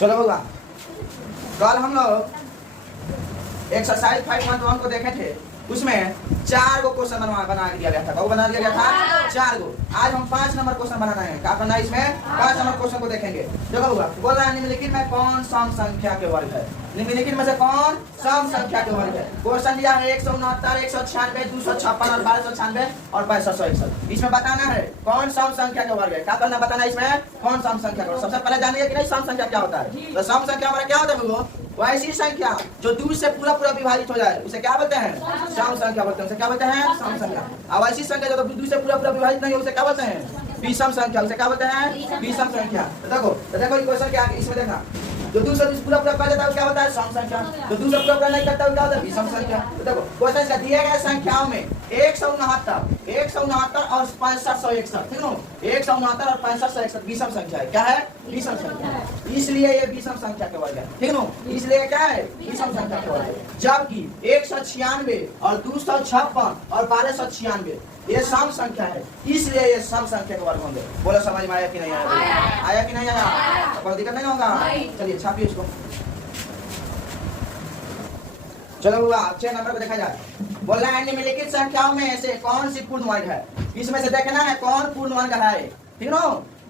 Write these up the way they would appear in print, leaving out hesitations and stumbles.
चलो होगा। कल हम लोग एक्सरसाइज 5.1 को देखे थे, उसमें 4 गो क्वेश्चन बना दिया गया था। बना दिया गया था 4 गो। आज हम 5 नंबर क्वेश्चन बनाना है। क्या करना है इसमें? 5 नंबर क्वेश्चन को देखेंगे। देखो होगा, बोल रहा है निम्नलिखित में कौन सम संख्या के वर्ग है? निम्नलिखित में से कौन सम संख्या के वर्ग है? क्वेश्चन दिया है 169, 196, 256 और 1296 और 6561। इसमें बताना है कौन सम संख्या के वर्ग है। क्या करना बताना है इसमें? कौन सम संख्या का वर्ग। सबसे पहले जानिए कि नहीं सम संख्या क्या होता है। तो सम संख्या हमारा क्या होता है? वो ऐसी संख्या जो 2 से पूरा विभाजित हो जाए उसे क्या बोलते हैं? सम संख्या बोलते हैं। उसे क्या बोलते हैं? सम संख्या। अब ऐसी संख्या जो 2 से पूरा विभाजित नहीं है उसे क्या बोलते हैं? विषम संख्या। उसे क्या बोलते हैं? विषम संख्या। तो देखो ये क्वेश्चन क्या है, इसमें देखा जो 2 से पूरा कर देता है क्या होता है? सम संख्या। जो 2 से पूरा नहीं करता है क्या होता है? विषम संख्या। तो देखो क्वेश्चन का दिए गए संख्याओं में 169 और 6561, ठीक है? 169 और 6561 विषम संख्या है। क्या है? विषम संख्या। इसलिए ये विषम संख्या के वर्ग है, ठीक है? इसलिए क्या है? विषम संख्या के वर्ग है। जबकि 196 और 256 और 1296 ये सम संख्या है, इसलिए ये सम संख्या के वर्ग होंगे। बोलो समझ में आया कि नहीं आया? आया कि नहीं आया? कोई दिक्कत नहीं होगा? चलिए छापिए इसको। चलो हुआ 6 नंबर को देखा जाए। बोल रहा है निम्नलिखित संख्याओं में से कौन सी पूर्ण वर्ग है? इसमें से देखना है कौन पूर्ण वर्ग है, ठीक है?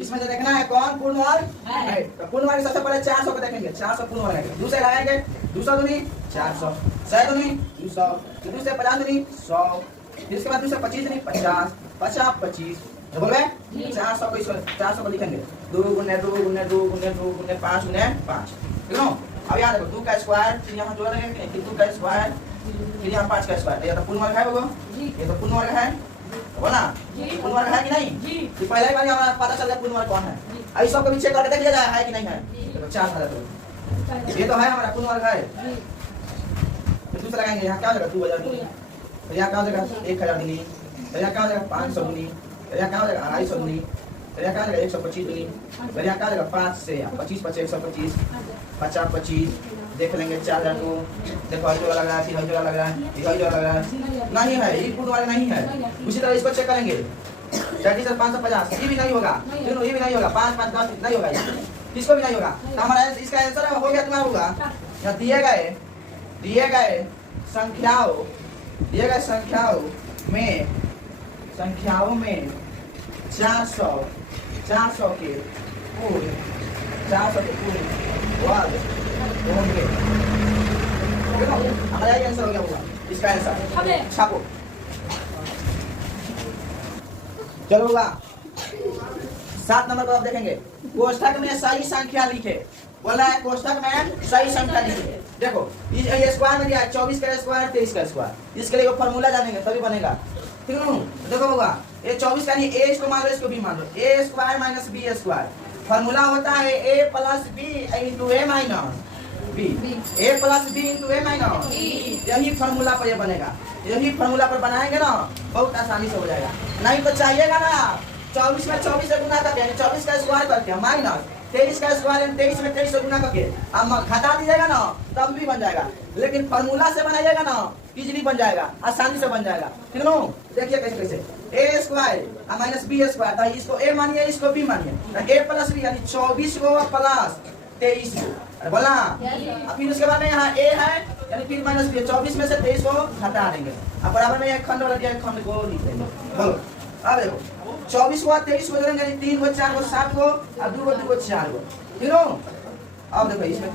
इसमें से देखना है कौन पूर्ण वर्ग है। तो पूर्ण वर्ग सबसे पहले 400 को देखेंगे। 400 पूर्ण वर्ग है। दूसरे लगाएंगे 200 दूनी 400, 100 दूनी 200, 250 दूनी 100, इसके बाद 225 दूनी 50, 50 25। बोल रहे 400 को लिखेंगे 2 गुने 2 गुने 2 गुने 2 गुने 5 गुने 5, ठीक है? अब यहाँ देखो 2 का स्क्वायर, फिर यहाँ जोड़ लेंगे 2 का स्क्वायर, फिर यहाँ 5 का स्क्वायर। ये तो पूर्ण वर्ग है वो, ये तो पूर्ण वर्ग है, बोला पूर्ण वर्ग है कि नहीं? तो पहले ही बार हमारा पता चल गया पूर्ण वर्ग कौन है। अब सब को भी चेक करके देख लिया जाए है कि नहीं है। तो 4000 ये तो है हमारा पूर्ण वर्ग है। तो दूसरा लगाएंगे यहाँ क्या हो जाएगा 2000 दूनी, तो यहाँ क्या हो जाएगा 1000 दूनी, तो यहाँ क्या हो जाएगा 500 दूनी, तो यहाँ क्या हो जाएगा 250 दूनी, तो यहाँ क्या हो जाएगा 125 दूनी, तो यहाँ क्या हो जाएगा 5 से 25 25 125 50 25। देख लेंगे 4000 को। देखो हर जगह लग रहा है, फिर हर जगह लग रहा है, फिर हर जगह लग रहा है, नहीं है ये पूर्ण वर्ग नहीं है। उसी तरह इसको चेक करेंगे 30 से 550, ये भी नहीं होगा, ये भी नहीं होगा, 5 5 10 नहीं होगा, इसको भी नहीं होगा। तो हमारा इसका आंसर हो गया तुम्हारा होगा यहाँ दिए गए संख्याओं में 400 के पूर्ण वर्ग होंगे। हमारा ये आंसर हो गया होगा, इसका आंसर छापो। चलो होगा 7 नंबर को आप देखेंगे। कोष्ठक में सही संख्या लिखे। बोला है कोष्ठक में सही संख्या लिखे। देखो ये स्क्वायर में दिया है 24 का स्क्वायर 23 का स्क्वायर। इसके लिए फॉर्मूला जानेंगे तभी बनेगा, ठीक है? देखो होगा ये 24 का नहीं, ए इसको मान लो, इसको भी मान लो, A square minus B square. Formula होता है A plus B into A minus B, A plus B into A minus B. यही फॉर्मूला पर ये बनेगा। यही फॉर्मूला पर बनाएंगे ना बहुत आसानी से हो जाएगा। नहीं तो चाहिएगा ना 24 में 24 से गुना करके, 24 का स्क्वायर करके माइनस 23 का स्क्वायर 23 में 23 से गुना करके अब घटा दीजिएगा ना तब भी बन जाएगा। लेकिन फॉर्मूला से बनाइएगा ना इजीली बन जाएगा, आसानी से बन जाएगा, ठीक है? देखिए कैसे ए स्क्वायर माइनस बी स्क्वायर, तो इसको ए मानिए इसको बी मानिए, ए प्लस बी यानी 24 को प्लस 23 को बोला। अब फिर उसके बाद में यहाँ ए है यानी फिर माइनस बी, 24 में से 23 को घटा देंगे। अब बराबर में एक खंड वाला दिया, खंड को लिख देंगे। बोलो अब देखो 24 को 23 को जोड़ेंगे 3 को 4 को 7 को और 2 को 4 को, ठीक है? अब देखो इसमें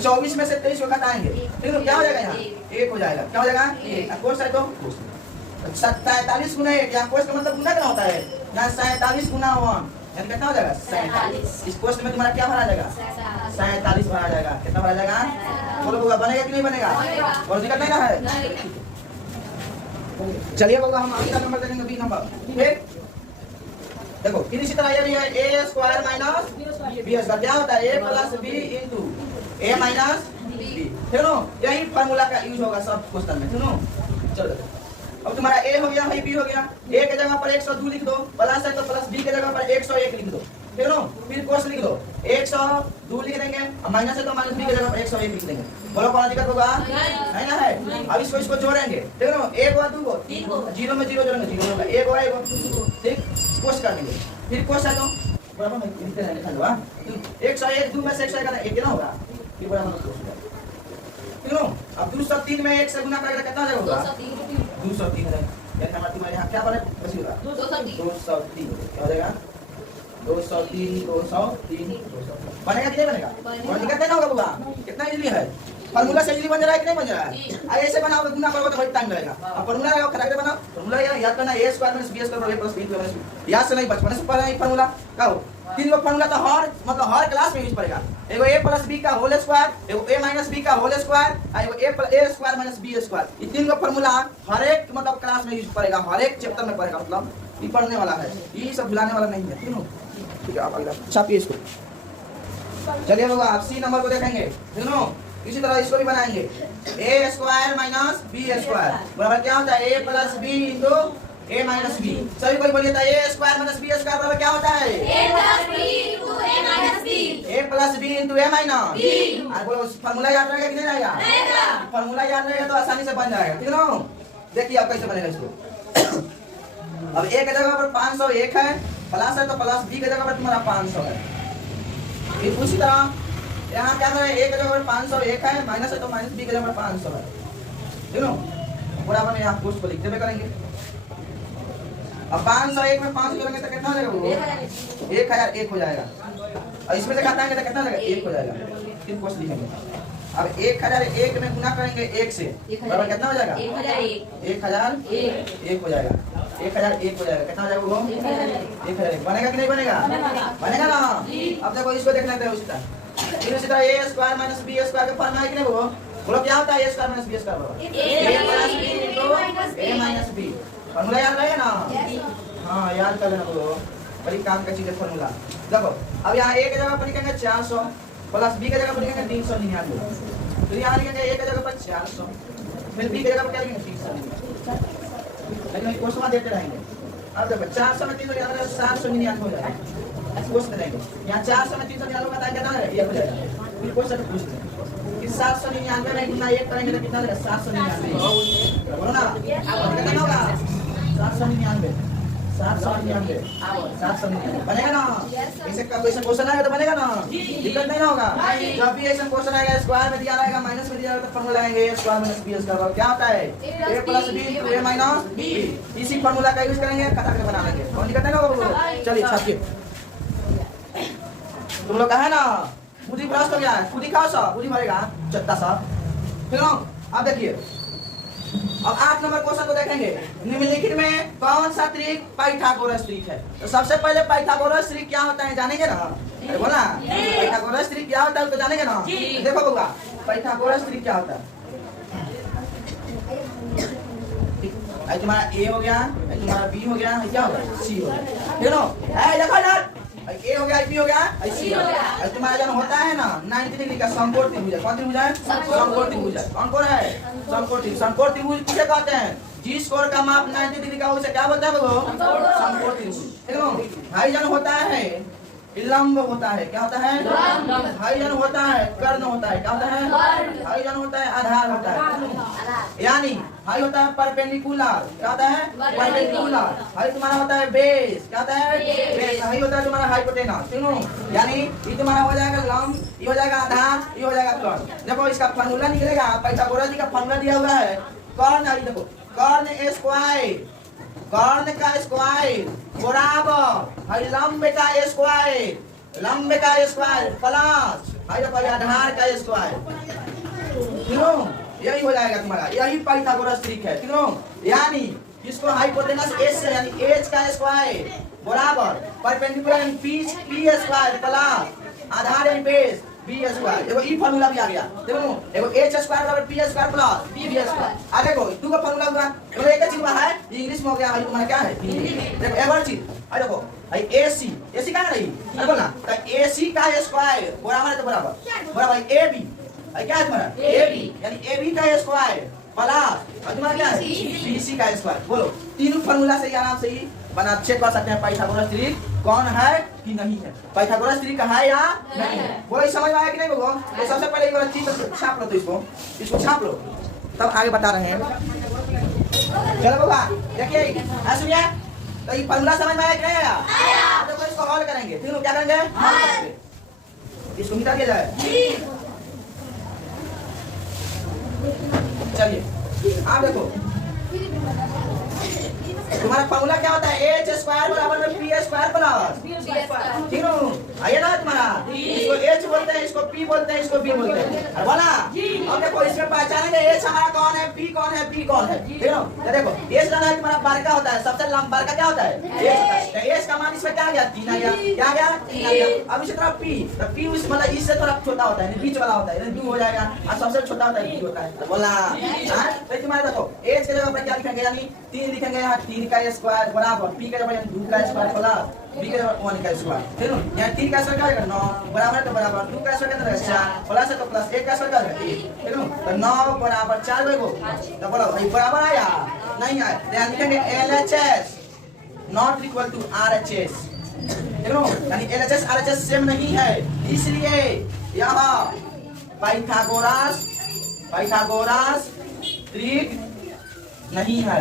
24 में से 23 को घटाएंगे, ठीक है? क्या हो जाएगा यहाँ 1 हो जाएगा। क्या हो जाएगा 1। कोस है तो 47 गुना 1, यहाँ कोस का मतलब गुना क्या होता है? यहाँ 47 गुना 1 यानी कितना हो जाएगा 47। इस कोष्ठ में तुम्हारा क्या भरा जाएगा 47 भरा जाएगा। कितना भरा जाएगा? बोलो बनेगा कि नहीं बनेगा? बोलो दिक्कत नहीं ना है? चलिए बाबा हम अगला नंबर देखेंगे 20 नंबर, ठीक? देखो फिर इसी तरह ये भी है ए स्क्वायर माइनस बी स्क्वायर। क्या होता है A plus B into A minus B, ठीक है? यही फार्मूला का यूज होगा सब क्वेश्चन में, ठीक है? चलो अब तुम्हारा ए हो गया, बी हो गया। ए के जगह पर 102 लिख दो, प्लस है तो प्लस, बी के जगह पर 101 लिख दो, ठीक है? फिर कोस लिख दो 102 लिख देंगे और माइनस है तो माइनस, बी के जगह पर 101 लिख देंगे। बोलो कौन दिक्कत होगा? है ना है। अब इसको जोड़ेंगे, ठीक है? 1 और 2 को 0 में 0 जोड़ेंगे, 0 होगा 1 और 1 ठीक? कोस कर देंगे। फिर कोस है तो बराबर में लिखते रहेंगे खंडवा 101 2 में से 101 एक ना होगा ये बराबर में क्यों अब 203 में 1 से गुना करेगा कितना हो जाएगा 203 है यानी हमारा तुम्हारे यहाँ क्या बने बचेगा 203 क्या हो जाएगा 203 बनेगा कि नहीं बनेगा और दिक्कत नहीं होगा बुआ कितना इजीली है फार्मूला से इजीली बन रहा है कि नहीं बन रहा है ऐसे बनाओगे गुना करोगे तो बहुत टाइम लगेगा अब फार्मूला लगाओ खराब बनाओ फार्मूला याद करना a square minus b square बराबर a प्लस b याद से नहीं बचपन से पढ़ा है फार्मूला कहो तीन गो फार्मूला तो हर क्लास में यूज पड़ेगा एगो a प्लस b का होल स्क्वायर एगो a माइनस b का होल स्क्वायर और एगो a square minus b square ये तीन गो फार्मूला हर एक मतलब क्लास में यूज पड़ेगा हर एक चैप्टर में पड़ेगा मतलब ये पढ़ने वाला है ये सब भुलाने वाला नहीं है तीनों ठीक है आप अगला छापिए इसको चलिए बाबा आप सी नंबर को देखेंगे तीनों इसी तरह इसको भी बनाएंगे a square minus b square बराबर क्या होता है a plus b into a minus b सभी कोई बोलिए था a square minus b square बराबर क्या होता है a plus b into a minus b a plus b into a minus b आप बोलो फार्मूला याद रहेगा कि नहीं रहेगा फार्मूला याद रहेगा तो आसानी से बन जाएगा ठीक है ना देखिए आप कैसे बनेगा इसको अब a की जगह पर 501 है प्लस है तो प्लस b की जगह पर तुम्हारा 500 है फिर उसी तरह यहाँ क्या है a की जगह पर 501 है माइनस है तो माइनस b की जगह पर 500 है ठीक है बराबर में यहाँ पुष्ट को लिख देवे करेंगे अब 501 में 5 जोड़ेंगे तो कितना हो जाएगा वो 1001 हो जाएगा और इसमें से घटाएंगे तो कितना हो जाएगा 1 हो जाएगा तीन पुष्ट लिखेंगे अब 1001 में गुना करेंगे 1 से बराबर कितना हो जाएगा 1001 हो जाएगा 1001 हो जाएगा कितना हो जाएगा वो 1001 बनेगा कि नहीं बनेगा बनेगा ना अब देखो इसको देख लेते हैं उसी तरह फिर उसी तरह a square minus b square का फॉर्मूला है कि नहीं वो बोलो क्या होता है a square minus b square बराबर a plus b into a minus b formula याद रहेगा ना हां याद कर लेना बोलो बड़ी काम का चीज है फॉर्मूला देखो अब यहाँ a की जगह पर लिखेंगे 400 प्लस b की जगह पर लिखेंगे 399 फिर यहाँ लिखेंगे a की जगह पर 400 फिर b की जगह पर क्या लिखेंगे 399 लेकिन क्वेश्चन देते रहेंगे अब देखो 400 में 399 799 हो जाएगा पूछते रहेंगे यहाँ 400 में 399 का कितना है ये हो जाएगा फिर क्वेश्चन पूछते हैं कि 799 में कितना एक करेंगे तो कितना देगा 799 बोलो ना कितना होगा 799 बनेगा ना ऐसे का कोई क्वेश्चन आएगा तो बनेगा ना दिक्कत नहीं होगा जब भी ऐसा क्वेश्चन आएगा स्क्वायर में दिया रहेगा माइनस में दिया रहेगा तो फार्मूला लगाएंगे a square minus b square क्या होता है a plus b into a minus b इसी फार्मूला का यूज करेंगे खत्म करके बना लेंगे कौन दिक्कत नहीं होगा चलिए छापिए तुम लोग कहा है ना खुद ही ब्रश हो गया है खुद ही खाओ सा खुद ही भरेगा चट्टा सा ठीक है अब देखिए अब 8 नंबर क्वेश्चन को देखेंगे निम्नलिखित में कौन सा त्रिक पाइथागोरस त्रिक है तो सबसे पहले पाइथागोरस त्रिक क्या होता है जानेंगे ना अरे बोला पाइथागोरस त्रिक क्या होता है उसको जानेंगे ना देखो बउआ पाइथागोरस त्रिक क्या होता है तुम्हारा a हो गया तुम्हारा b हो गया क्या होगा c हो गया ठीक है देखो यार a हो गया b हो गया c हो गया तुम्हारा जन होता है ना 90 डिग्री का समकोण त्रिभुज कौन त्रिभुज है समकोण त्रिभुज कौन कौन है समकोण त्रिभुज किसे कहते हैं जिस कोण का माप 90 डिग्री का उसे क्या बोलते हैं वो समकोण त्रिभुज ठीक है भाई जन होता है लंब होता है क्या होता है भाईजन होता है कर्ण होता है क्या होता है भाईजन होता है आधार होता है यानी भाई होता है परपेंडिकुलर क्या होता है परपेंडिकुलर भाई तुम्हारा होता है बेस क्या होता है बेस भाई होता है तुम्हारा हाइपोटेनस सुनो यानी ये तुम्हारा हो जाएगा लंब ये हो जाएगा आधार ये हो जाएगा कर्ण देखो इसका फार्मूला निकलेगा पाइथागोरस जी का फार्मूला दिया हुआ है कर्ण देखो कर्ण स्क्वायर कर्ण का स्क्वायर बराबर भाई लंब का स्क्वायर प्लस भाई देखो आधार का स्क्वायर तीनों यही हो जाएगा तुम्हारा यही पाइथागोरस त्रिक है तीनों यानी इसको हाइपोटेनस एच से यानी एच का स्क्वायर बराबर परपेंडिकुलर पी स्क्वायर प्लस आधार यानी बेस बी स्क्वायर देखो ई फार्मूला भी आ गया देखो देखो एच स्क्वायर बराबर P square plus B square आ देखो दो का फार्मूला हुआ देखो एक चीज हुआ है इंग्लिश में हो गया भाई तुम्हारा क्या है देखो एक और चीज आ देखो भाई एसी एसी का नहीं अरे बोलना तो एसी का स्क्वायर बराबर है तो बराबर एबी भाई क्या है तुम्हारा एबी यानी एबी का स्क्वायर प्लस और तुम्हारा क्या है बीसी का स्क्वायर बोलो तीनों फार्मूला से आराम से ही बना चेक कर सकते हैं पाइथागोरस त्रिक कौन है कि नहीं है पाइथागोरस त्रिक है या नहीं है बोलो समझ में आया कि नहीं बोलो तो सबसे पहले एक बार चीज छाप लो तो इसको छाप लो तब आगे बता रहे हैं चलो बाबा देखिए सुनिए तो ये फॉर्मूला समझ में आया कि नहीं आया? देखो इसको हल करेंगे, ठीक है? क्या करेंगे? इसको मिटा दिया जाए। चलिए आप देखो तुम्हारा फॉर्मूला क्या होता है? एच स्क्वायर बराबर में पी स्क्वायर प्लस, ठीक है? आइए ना तुम्हारा, इसको एच बोलते हैं, इसको पी बोलते हैं, इसको बी बोलते हैं, और बोला? अब देखो इसमें पहचानेंगे एच हमारा कौन है, पी कौन है, बी कौन है, ठीक है? तो देखो एच लगा है तुम्हारा बड़का होता है, सबसे लंबा बड़का क्या होता है? एच। तो एच का मान इसमें क्या आ गया? 3 आ गया, क्या आ गया? 3 आ गया। अब इसी तरह पी, तो पी उस मतलब इससे थोड़ा छोटा होता है, बीच वाला होता है, 2 हो जाएगा, और सबसे छोटा होता है 3 होता है, बोला? तो तुम्हारे देखो एच के जगह पर क्या लिखेंगे? यानी 3 लिखेंगे, यहाँ 3 का स्क्वायर बराबर पी के जगह 2 का स्क्वायर प्लस बी के जगह 1 का स्क्वायर, ठीक है? यहाँ 3 का स्क्वायर क्या होगा? 9 बराबर तो बराबर 2 का स्क्वायर कितना है? 4 प्लस है तो प्लस 1 का स्क्वायर क्या होगा? 1, ठीक है? तो 9 बराबर 4 को तो बोलो भाई बराबर आया नहीं आया? तो यहाँ लिखेंगे LHS not equal to RHS, ठीक है? यानी LHS RHS सेम नहीं है, इसलिए यहाँ पाइथागोरस ट्रिक नहीं है,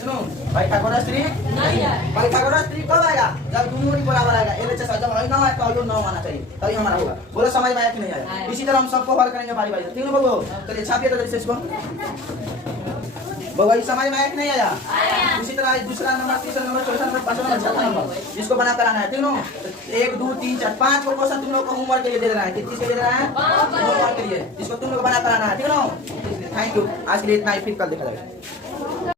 सुनो पाइथागोरस ट्रिक नहीं है। पाइथागोरस ट्रिक कब आएगा? जब दोनों ही बराबर आएगा। LHS जब है 9 है तो 9 आना चाहिए, तभी हमारा होगा। बोलो समझ में आया कि नहीं आया? इसी तरह हम सबको हल करेंगे बारी बारी, ठीक है बाबू? चलिए छापिए तो जल्दी से इसको। बाबू समझ में आया कि नहीं आया? इसी तरह दूसरा नंबर, तीसरा नंबर, चौथा नंबर, पांचवा नंबर, छठा नंबर इसको बना कराना है, ठीक है? 1 2 3 4 5 को क्वेश्चन तुम लोग को होमवर्क के लिए दे रहा है। किस के लिए दे रहा है? होमवर्क के लिए। इसको तुम लोग बना कराना है, ठीक है ना? Thank you. आज के लिए इतना ही, फिर कल देखा जाएगा।